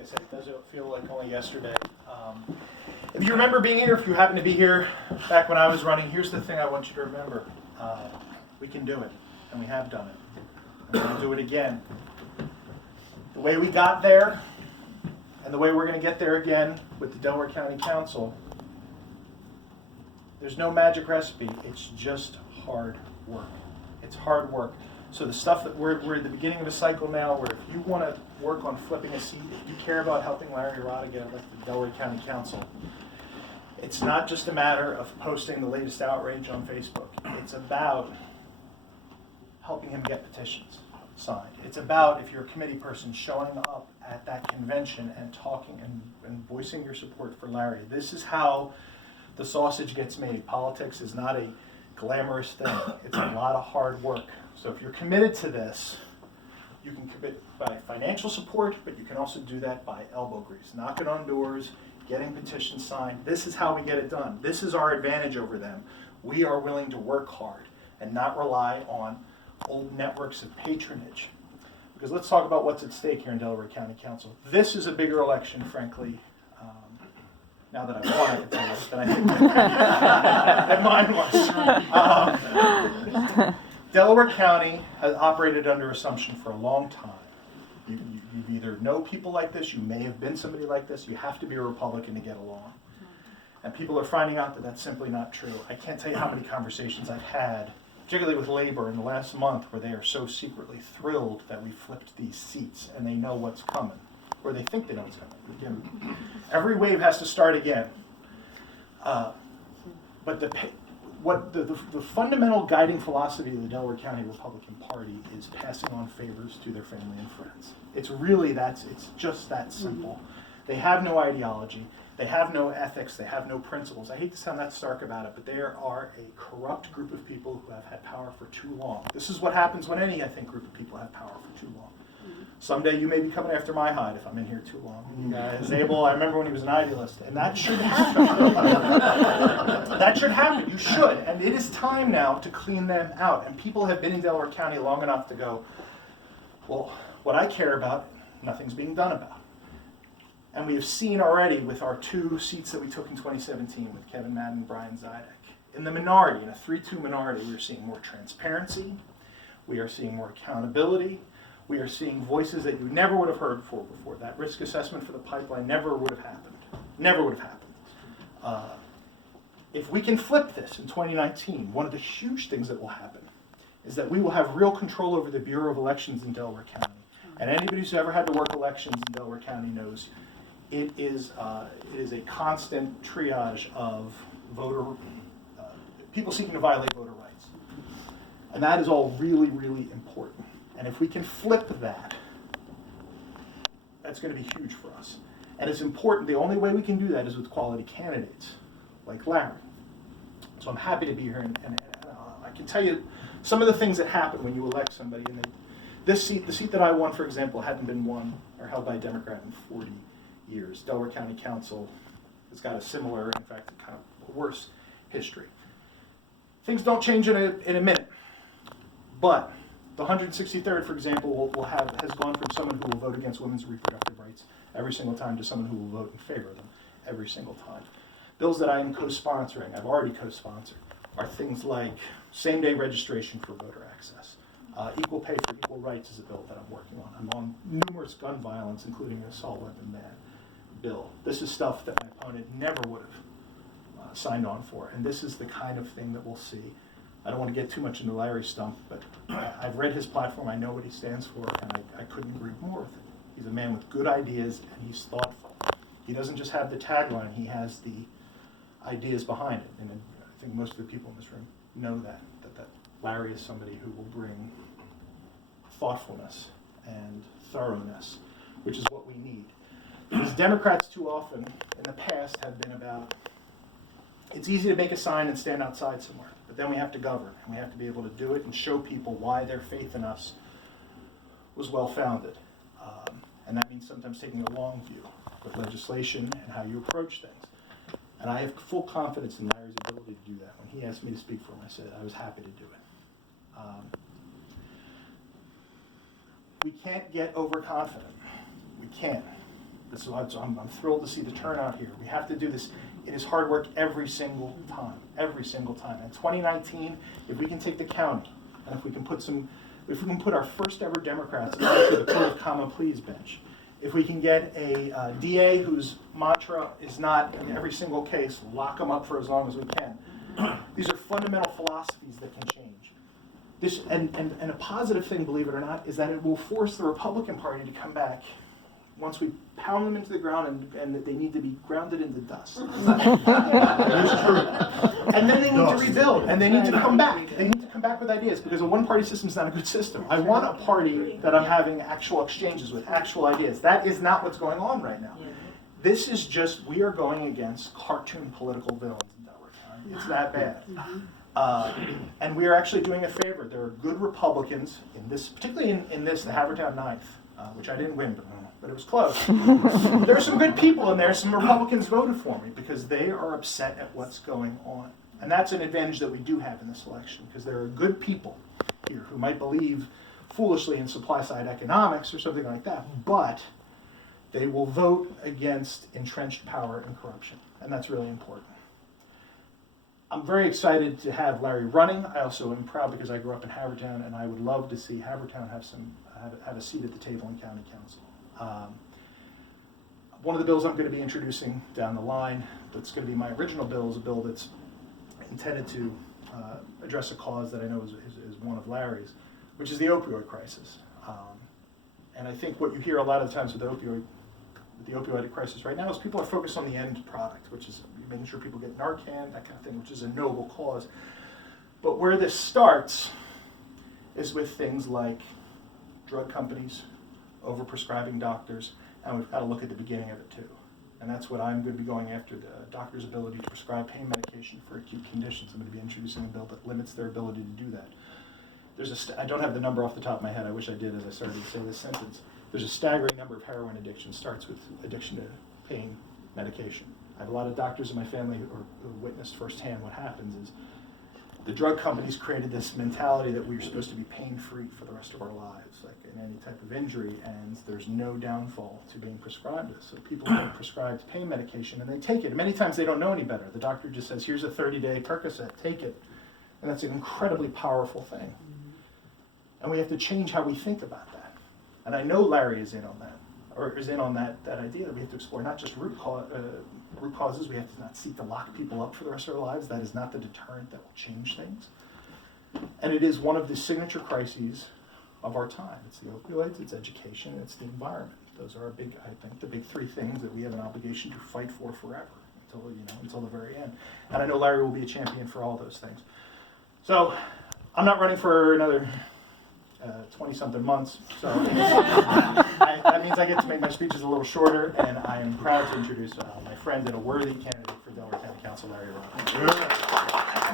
I said, it does feel like only yesterday. If you remember being here, if you happen to be here back when I was running, here's the thing I want you to remember. We can do it, and we have done it. And we're going to do it again. The way we got there, and the way we're going to get there again with the Delaware County Council, there's no magic recipe. It's just hard work. It's hard work. So the stuff that we're at the beginning of a cycle now where if you want to work on flipping a seat, if you care about helping Larry Arata get elected to Delaware County Council, it's not just a matter of posting the latest outrage on Facebook. It's about helping him get petitions signed. It's about, if you're a committee person, showing up at that convention and talking and voicing your support for Larry. This is how the sausage gets made. Politics is not a glamorous thing. It's a lot of hard work. So if you're committed to this, you can commit by financial support, but you can also do that by elbow grease, knocking on doors, getting petitions signed. This is how we get it done. This is our advantage over them. We are willing to work hard and not rely on old networks of patronage. Because let's talk about what's at stake here in Delaware County Council. This is a bigger election, frankly, now that I've won it, than I think that mine was. Delaware County has operated under assumption for a long time. You either know people like this, you may have been somebody like this, you have to be a Republican to get along. And people are finding out that that's simply not true. I can't tell you how many conversations I've had, particularly with labor in the last month, where they are so secretly thrilled that we flipped these seats and they know what's coming, or they think they know what's coming. Again, every wave has to start again. But the fundamental guiding philosophy of the Delaware County Republican Party is passing on favors to their family and friends. It's just that simple. They have no ideology, they have no ethics, they have no principles. I hate to sound that stark about it, but they are a corrupt group of people who have had power for too long. This is what happens when any, I think, group of people have power for too long. Someday you may be coming after my hide if I'm in here too long. Zabel, I remember when he was an idealist, and that should happen. That should happen. You should. And it is time now to clean them out. And people have been in Delaware County long enough to go, well, what I care about, nothing's being done about. And we have seen already with our 2 seats that we took in 2017 with Kevin Madden and Brian Zidek. In the minority, in a 3-2 minority, we are seeing more transparency. We are seeing more accountability. We are seeing voices that you never would have heard before. That risk assessment for the pipeline never would have happened. Never would have happened. If we can flip this in 2019, one of the huge things that will happen is that we will have real control over the Bureau of Elections in Delaware County. And anybody who's ever had to work elections in Delaware County knows it is a constant triage of people seeking to violate voter rights. And that is all really, really important. And if we can flip that, that's going to be huge for us. And it's important. The only way we can do that is with quality candidates like Larry. So I'm happy to be here, and I can tell you some of the things that happen when you elect somebody. And the seat that I won, for example, hadn't been won or held by a Democrat in 40 years. Delaware County Council has got a similar, in fact, kind of worse history. Things don't change in a minute, but the 163rd, for example, has gone from someone who will vote against women's reproductive rights every single time to someone who will vote in favor of them every single time. Bills that I am co-sponsoring, I've already co-sponsored, are things like same-day registration for voter access. Equal pay for equal rights is a bill that I'm working on. I'm on numerous gun violence, including an assault weapon ban bill. This is stuff that my opponent never would have signed on for, and this is the kind of thing that we'll see. I don't want to get too much into Larry's stump, but I've read his platform, I know what he stands for, and I couldn't agree more with it. He's a man with good ideas, and he's thoughtful. He doesn't just have the tagline, he has the ideas behind it. And I think most of the people in this room know that Larry is somebody who will bring thoughtfulness and thoroughness, which is what we need. Because Democrats too often in the past have been about, it's easy to make a sign and stand outside somewhere. But then we have to govern, and we have to be able to do it and show people why their faith in us was well-founded. And that means sometimes taking a long view with legislation and how you approach things. And I have full confidence in Larry's ability to do that. When he asked me to speak for him, I said I was happy to do it. We can't get overconfident. We can't. This is I'm thrilled to see the turnout here. We have to do this. It is hard work every single time. In 2019, if we can take the county, and if we can put our first ever Democrats onto the Court of Common Pleas bench, if we can get a DA whose mantra is not in every single case, lock them up for as long as we can. These are fundamental philosophies that can change. This and a positive thing, believe it or not, is that it will force the Republican Party to come back once we pound them into the ground and they need to be grounded into dust. It's true. And then they need to rebuild, and they need to come back. They need to come back with ideas, because a one-party system is not a good system. I want a party that I'm having actual exchanges with, actual ideas. That is not what's going on right now. This is just, we are going against cartoon political villains in Delaware County. It's that bad. And we are actually doing a favor. There are good Republicans in this, particularly in this, the Havertown 9th, which I didn't win, but it was close. There are some good people in there. Some Republicans voted for me because they are upset at what's going on. And that's an advantage that we do have in this election, because there are good people here who might believe foolishly in supply-side economics or something like that, but they will vote against entrenched power and corruption, and that's really important. I'm very excited to have Larry running. I also am proud because I grew up in Havertown, and I would love to see Havertown have a seat at the table in county council. One of the bills I'm going to be introducing down the line, that's going to be my original bill, is a bill that's intended to address a cause that I know is one of Larry's, which is the opioid crisis. And I think what you hear a lot of the times with the opioid crisis right now is people are focused on the end product, which is making sure people get Narcan, that kind of thing, which is a noble cause. But where this starts is with things like drug companies overprescribing doctors, and we've got to look at the beginning of it too. And that's what I'm going to be going after, the doctor's ability to prescribe pain medication for acute conditions. I'm going to be introducing a bill that limits their ability to do that. I don't have the number off the top of my head. I wish I did as I started to say this sentence. There's a staggering number of heroin addiction starts with addiction to pain medication. I have a lot of doctors in my family who witnessed firsthand what happens is the drug companies created this mentality that we're supposed to be pain-free for the rest of our lives, like in any type of injury, and there's no downfall to being prescribed this. So people get prescribed pain medication and they take it. And many times they don't know any better. The doctor just says, here's a 30-day Percocet, take it. And that's an incredibly powerful thing. And we have to change how we think about that. And I know Larry is in on that, or is in on that idea that we have to explore not just root causes. We have to not seek to lock people up for the rest of their lives. That is not the deterrent that will change things. And it is one of the signature crises of our time. It's the opioids, it's education, it's the environment. Those are the big three things that we have an obligation to fight for forever until the very end. And I know Larry will be a champion for all those things. So I'm not running for another 20-something months, so that means I get to make my speeches a little shorter, and I am proud to introduce my friend and a worthy candidate for Delaware County Council, Larry Arata.